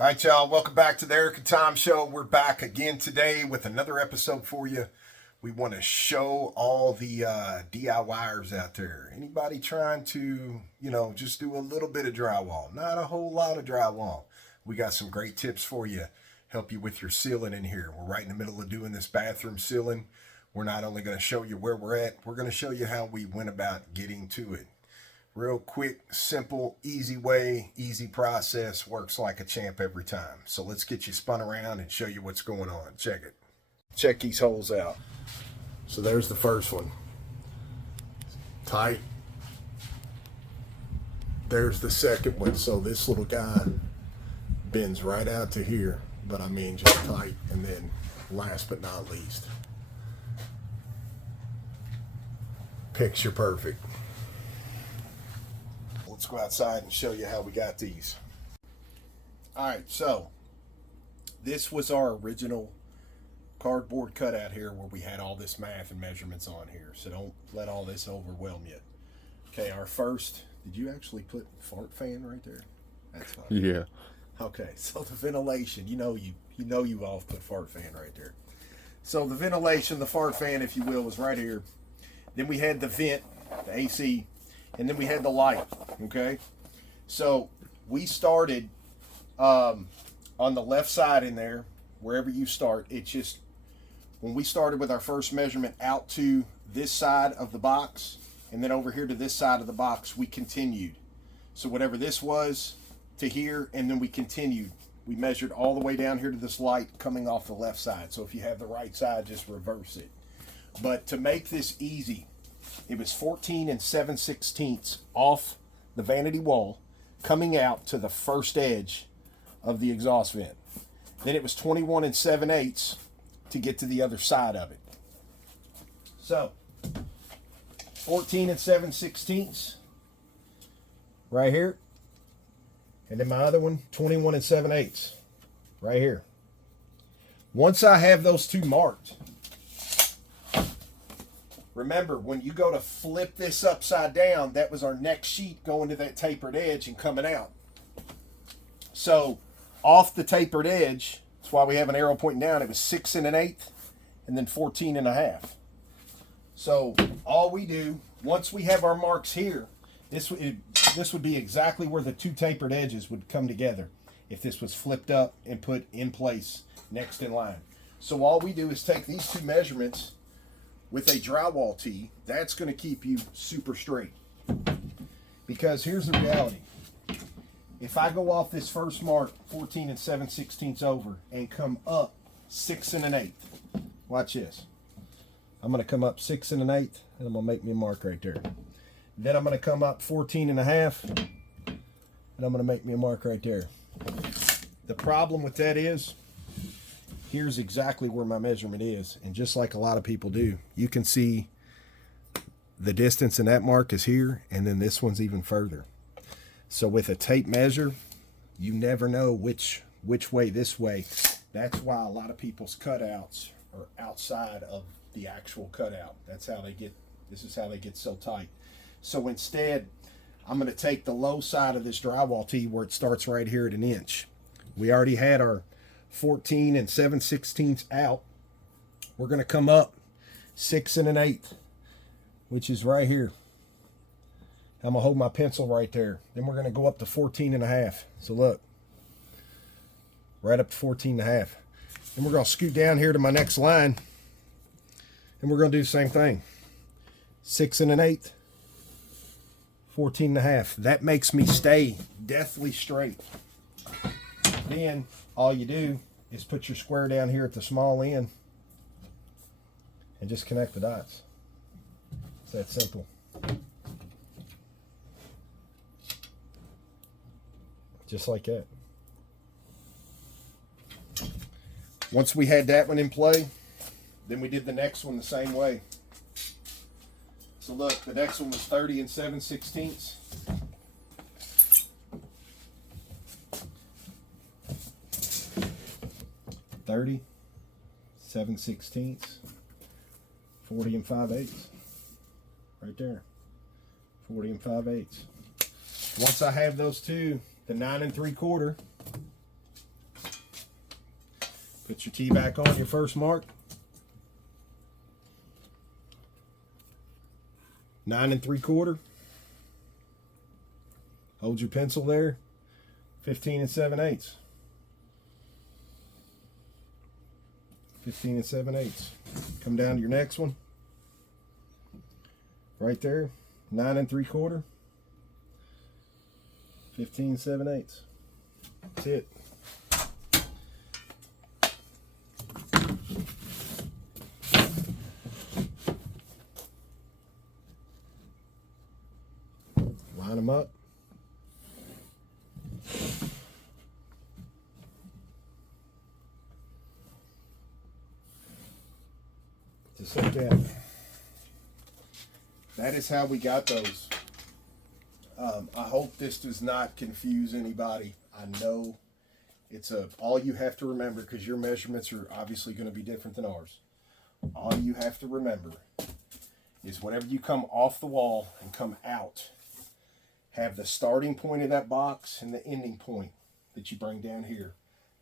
All right, y'all, welcome back to the Everytime show. We're back again today with another episode for you. We want to show all the DIYers out there. Anybody trying to, just do a little bit of drywall, not a whole lot of drywall. We got some great tips for you, help you with your ceiling in here. We're right in the middle of doing this bathroom ceiling. We're not only going to show you where we're at, we're going to show you how we went about getting to it. Real quick, simple, easy way, easy process, works like a champ every time. So let's get you spun around and show you what's going on. Check it. Check these holes out. So there's the first one. Tight. There's the second one. So this little guy bends right out to here, but I mean just tight. And then last but not least, picture perfect. Let's go outside and show you how we got these. All right, so this was our original cardboard cutout here where we had all this math and measurements on here. So don't let all this overwhelm you. Okay, our first, did you actually put fart fan right there? That's fine. Yeah. Okay, so the ventilation, you know you all put fart fan right there. So the ventilation, the fart fan, if you will, was right here. Then we had the vent, the AC, and then we had the light. Okay, so we started on the left side in there, wherever you start. It's just when we started with our first measurement out to this side of the box, and then over here to this side of the box, we continued. So whatever this was to here, and then we continued. We measured all the way down here to this light coming off the left side. So if you have the right side, just reverse it. But to make this easy, it was 14 7/16 off the vanity wall coming out to the first edge of the exhaust vent. Then it was 21 7/8 to get to the other side of it. So 14 7/16 right here. And then my other one, 21 7/8 right here. Once I have those two marked, remember, when you go to flip this upside down, that was our next sheet going to that tapered edge and coming out. So off the tapered edge, that's why we have an arrow pointing down, it was 6 1/8 and then 14 1/2. So all we do, once we have our marks here, this would be exactly where the two tapered edges would come together if this was flipped up and put in place next in line. So all we do is take these two measurements with a drywall tee. That's going to keep you super straight. Because here's the reality. If I go off this first mark, 14 7/16 over, and come up 6 1/8, watch this. I'm going to come up 6 1/8, and I'm going to make me a mark right there. Then I'm going to come up 14 1/2, and I'm going to make me a mark right there. The problem with that is, here's exactly where my measurement is. And just like a lot of people do, you can see the distance in that mark is here, and then this one's even further. So with a tape measure, you never know which way this way. That's why a lot of people's cutouts are outside of the actual cutout. This is how they get so tight. So instead, I'm going to take the low side of this drywall tee where it starts right here at 1 inch. We already had our 14 7/16 out. We're going to come up 6 1/8, which is right here. I'm going to hold my pencil right there. Then we're going to go up to 14 1/2. So look, right up to 14 1/2. Then we're going to scoot down here to my next line, and we're going to do the same thing. 6 1/8, 14 1/2. That makes me stay deathly straight. Then all you do is put your square down here at the small end and just connect the dots. It's that simple. Just like that. Once we had that one in play, then we did the next one the same way. So look, the next one was 30 7/16. 30, 7/16, 40 5/8. Right there. 40 5/8. Once I have those two, the 9 3/4 Put your tee back on your first mark. 9 3/4. Hold your pencil there. 15 7/8. 15 7/8. Come down to your next one. Right there. 9 3/4. 15 7/8. That's it. Line them up. Just like that. That is how we got those. I hope this does not confuse anybody. I know it's all you have to remember, because your measurements are obviously going to be different than ours. All you have to remember is whenever you come off the wall and come out, have the starting point of that box and the ending point that you bring down here.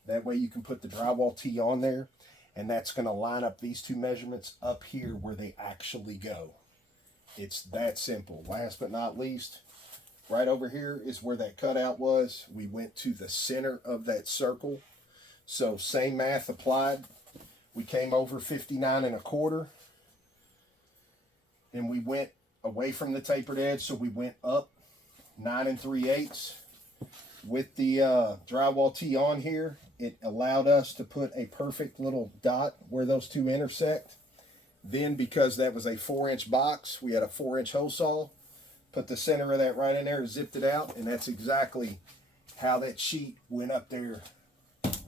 That way you can put the drywall tee on there, and that's going to line up these two measurements up here where they actually go. It's that simple. Last but not least, right over here is where that cutout was. We went to the center of that circle. So same math applied. We came over 59 1/4, and we went away from the tapered edge, so we went up 9 3/8. With the drywall tee on here, it allowed us to put a perfect little dot where those two intersect. Then, because that was a 4-inch box, we had a 4-inch hole saw, put the center of that right in there, zipped it out, and that's exactly how that sheet went up there,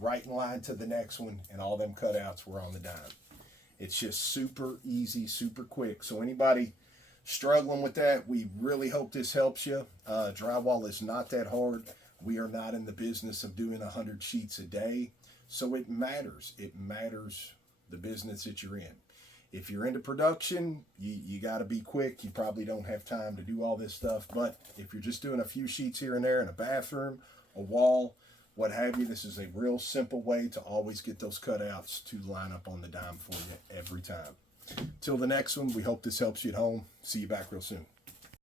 right in line to the next one, and all them cutouts were on the dime. It's just super easy, super quick. So anybody struggling with that, we really hope this helps you. Drywall is not that hard. We are not in the business of doing 100 sheets a day, so it matters. It matters the business that you're in. If you're into production, you got to be quick. You probably don't have time to do all this stuff, but if you're just doing a few sheets here and there in a bathroom, a wall, what have you, this is a real simple way to always get those cutouts to line up on the dime for you every time. Till the next one, we hope this helps you at home. See you back real soon.